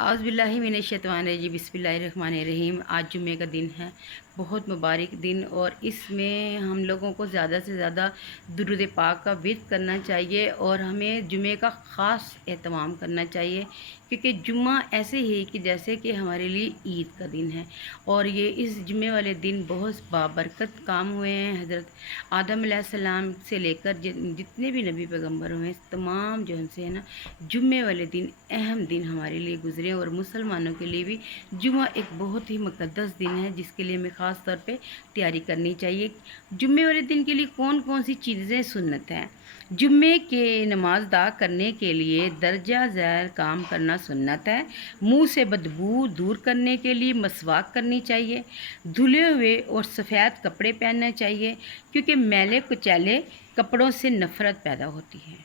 आउज़ बिल्लाहि मिनश शैतानिर रजीम बिस्मिल्लाहिर रहमानिर रहीम। आज जुम्मे का दिन है, बहुत मुबारक दिन, और इसमें हम लोगों को ज़्यादा से ज़्यादा दुरूद पाक का विर्द करना चाहिए और हमें जुम्मे का ख़ास एहतमाम करना चाहिए, क्योंकि जुम्मा ऐसे ही कि जैसे कि हमारे लिए ईद का दिन है। और ये इस जुम्मे वाले दिन बहुत बाबरकत काम हुए हैं। हज़रत आदम अलैहिस्सलाम से लेकर जितने भी नबी पैगम्बर हुए तमाम जो हमसे है ना, जुम्मे वाले दिन अहम दिन हमारे लिए गुजरे। और मुसलमानों के लिए भी जुम्मा एक बहुत ही मुक़द्दस दिन है, जिसके लिए हमें ख़ास तौर पे तैयारी करनी चाहिए। जुम्मे वाले दिन के लिए कौन कौन सी चीज़ें सुन्नत हैं? जुम्मे के नमाज अदा करने के लिए दर्जा ज़ैल काम करना सुन्नत है। मुंह से बदबू दूर करने के लिए मसवाक करनी चाहिए। धुले हुए और सफ़ेद कपड़े पहनना चाहिए, क्योंकि मैले कुचैले कपड़ों से नफ़रत पैदा होती है।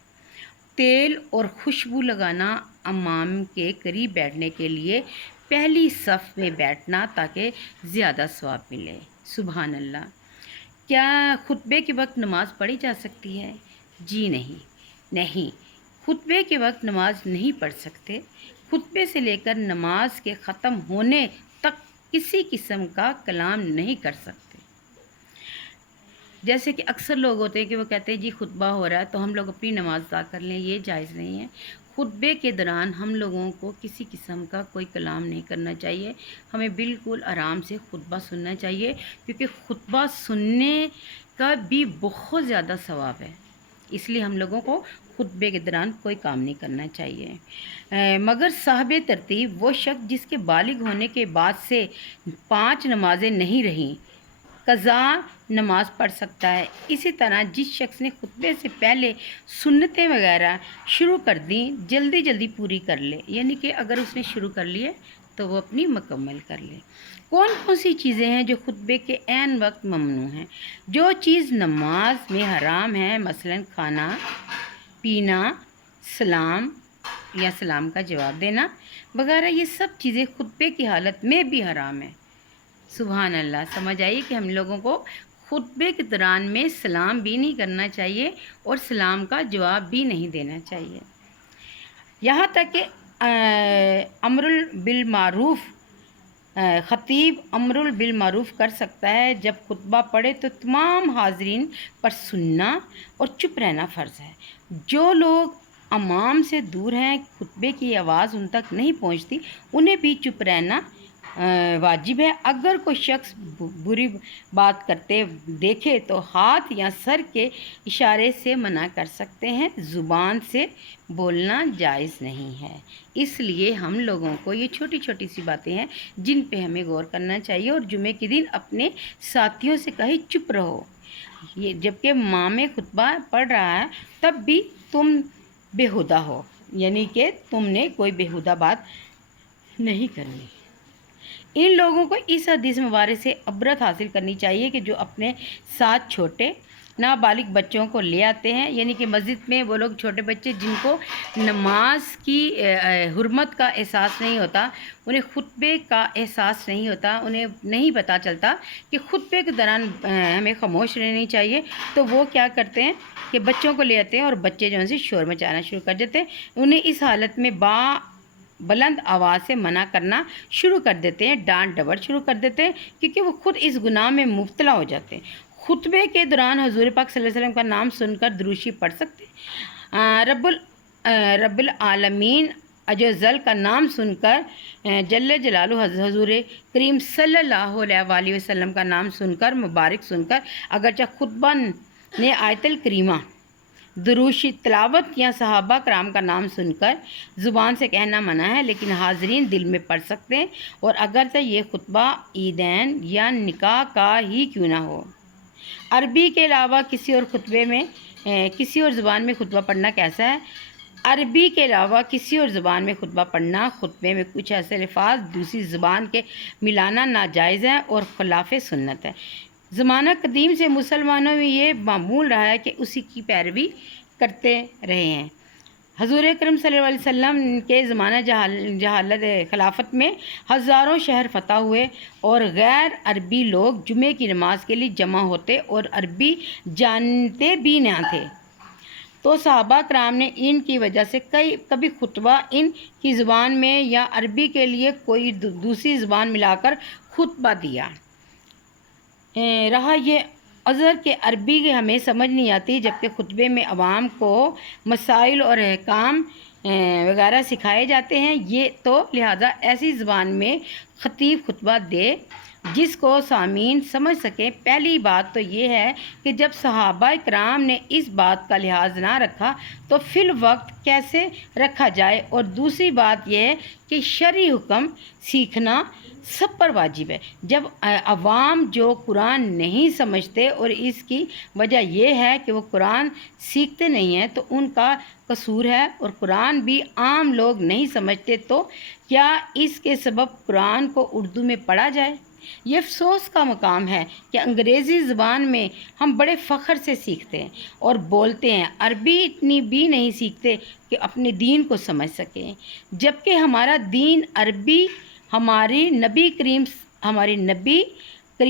तेल और खुशबू लगाना, इमाम के करीब बैठने के लिए पहली सफ़ में बैठना ताकि ज़्यादा सवाब मिले। सुभान अल्लाह। क्या खुतबे के वक्त नमाज़ पढ़ी जा सकती है? जी नहीं, खुतबे के वक्त नमाज नहीं पढ़ सकते। खुतबे से लेकर नमाज के ख़त्म होने तक किसी किस्म का कलाम नहीं कर सकते। जैसे कि अक्सर लोग होते हैं कि वो कहते हैं जी खुतबा हो रहा है तो हम लोग अपनी नमाज़ अदा कर लें, ये जायज़ नहीं है। खुतबे के दौरान हम लोगों को किसी किस्म का कोई कलाम नहीं करना चाहिए। हमें बिल्कुल आराम से खुतबा सुनना चाहिए, क्योंकि खुतबा सुनने का भी बहुत ज़्यादा सवाब है। इसलिए हम लोगों को खुतबे के दौरान कोई काम नहीं करना चाहिए। मगर साहिब तरतीब वो शख्स जिसके बालिग होने के बाद से 5 नमाजें नहीं रहीं, कज़ा नमाज पढ़ सकता है। इसी तरह जिस शख्स ने खुतबे से पहले सुन्नतें वगैरह शुरू कर दी, जल्दी जल्दी पूरी कर ले, यानी कि अगर उसने शुरू कर लिए तो वो अपनी मुकम्मल कर ले। कौन कौन सी चीज़ें हैं जो खुतबे के ऐन वक्त ममनू हैं? जो चीज़ नमाज में हराम है, मसलन खाना पीना, सलाम या सलाम का जवाब देना वगैरह, ये सब चीज़ें खुतबे की हालत में भी हराम है। सुभान अल्लाह। समझ आइए कि हम लोगों को खुतबे के दौरान में सलाम भी नहीं करना चाहिए और सलाम का जवाब भी नहीं देना चाहिए। यहाँ तक कि अमरुल बिल मारूफ़, ख़तीब अमरुल बिल मारूफ़ कर सकता है। जब खुतबा पढ़े तो तमाम हाज़रीन पर सुनना और चुप रहना फ़र्ज़ है। जो लोग इमाम से दूर हैं, खुतबे की आवाज़ उन तक नहीं पहुँचती, उन्हें भी चुप रहना वाजिब है। अगर कोई शख्स बुरी बात करते देखे तो हाथ या सर के इशारे से मना कर सकते हैं। ज़ुबान से बोलना जायज़ नहीं है। इसलिए हम लोगों को ये छोटी छोटी सी बातें हैं जिन पे हमें गौर करना चाहिए। और जुमे के दिन अपने साथियों से कहीं चुप रहो। ये जबकि इमाम खुतबा पढ़ रहा है तब भी तुम बेहुदा हो, यानी कि तुमने कोई बेहुदा बात नहीं करनी। इन लोगों को इस हदीस मुबारक से इबरत हासिल करनी चाहिए कि जो अपने साथ छोटे नाबालिग बच्चों को ले आते हैं, यानी कि मस्जिद में वो लोग छोटे बच्चे जिनको नमाज की हुर्मत का एहसास नहीं होता, उन्हें खुतबे का एहसास नहीं होता, उन्हें नहीं पता चलता कि खुतबे के दौरान हमें खामोश रहनी चाहिए, तो वो क्या करते हैं कि बच्चों को ले आते हैं और बच्चे जो है शोर मचाना शुरू कर देते हैं। उन्हें इस हालत में बुलंद आवाज़ से मना करना शुरू कर देते हैं, डांट डपट शुरू कर देते हैं, क्योंकि वो खुद इस गुनाह में मुब्तला हो जाते हैं। खुतबे के दौरान हुज़ूर पाक सल्लल्लाहु अलैहि वसल्लम का नाम सुनकर दुरूशी पढ़ सकते हैं। रब्बुल आलमीन अज़्ज़ल का नाम सुनकर, जल्ल जलालु हुज़ूर करीम सल्लल्लाहु अलैहि वसल्लम का नाम सुनकर, मुबारक सुनकर, अगरचे खुतबा ने आयतल करीमा दुरूशी तिलावत या सहाबा कराम का नाम सुनकर ज़ुबान से कहना मना है, लेकिन हाज़रीन दिल में पढ़ सकते हैं। और अगरचे ये खुतबा ईदैन या निकाह का ही क्यों ना हो। अरबी के अलावा किसी और किसी और ज़ुबान में खुतबा पढ़ना कैसा है? अरबी के अलावा किसी और ज़ुबान में खुतबा पढ़ना, खुतबे में कुछ ऐसे अल्फाज दूसरी ज़ुबान के मिलाना नाजायज़ है और खिलाफ सुन्नत है। ज़माना कदीम से मुसलमानों में ये मामूल रहा है कि उसी की पैरवी करते रहे हैं। हज़ूर अकरम सल्लल्लाहु अलैहि वसल्लम के ज़माना जहालत खिलाफत में हज़ारों शहर फ़तह हुए और गैर अरबी लोग जुमे की नमाज के लिए जमा होते और अरबी जानते भी ना थे। تو صحابہ کرام نے ان کی وجہ سے کبھی خطبہ ان کی زبان میں یا عربی کے لیے کوئی دوسری زبان ملا کر خطبہ دیا۔ رہا یہ عذر کہ عربی ہمیں سمجھ نہیں آتی، جبکہ خطبے میں عوام کو مسائل اور احکام وغیرہ سکھائے جاتے ہیں، یہ تو لہٰذا ایسی زبان میں خطیب خطبہ دے جس کو سامعین سمجھ سکیں۔ پہلی بات تو یہ ہے کہ جب صحابہ کرام نے اس بات کا لحاظ نہ رکھا تو فی الوقت کیسے رکھا جائے، اور دوسری بات یہ ہے کہ شرعی حکم سیکھنا سب پر واجب ہے۔ جب عوام جو قرآن نہیں سمجھتے اور اس کی وجہ یہ ہے کہ وہ قرآن سیکھتے نہیں ہیں تو ان کا قصور ہے، اور قرآن بھی عام لوگ نہیں سمجھتے تو کیا اس کے سبب قرآن کو اردو میں پڑھا جائے؟ یہ افسوس کا مقام ہے کہ انگریزی زبان میں ہم بڑے فخر سے سیکھتے ہیں اور بولتے ہیں، عربی اتنی بھی نہیں سیکھتے کہ اپنے دین کو سمجھ سکیں، جبکہ ہمارا دین عربی، ہمارے نبی کریم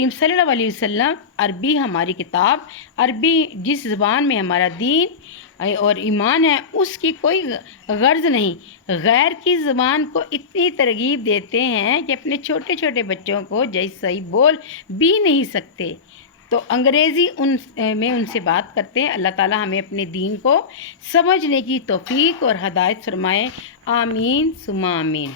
صلی اللہ علیہ وسلم عربی، ہماری کتاب عربی، جس زبان میں ہمارا دین اور ایمان ہے اس کی کوئی غرض نہیں۔ غیر کی زبان کو اتنی ترغیب دیتے ہیں کہ اپنے چھوٹے چھوٹے بچوں کو جیسے صحیح بول بھی نہیں سکتے تو انگریزی ان سے بات کرتے ہیں۔ اللہ تعالی ہمیں اپنے دین کو سمجھنے کی توفیق اور ہدایت فرمائے، آمین ثم آمین۔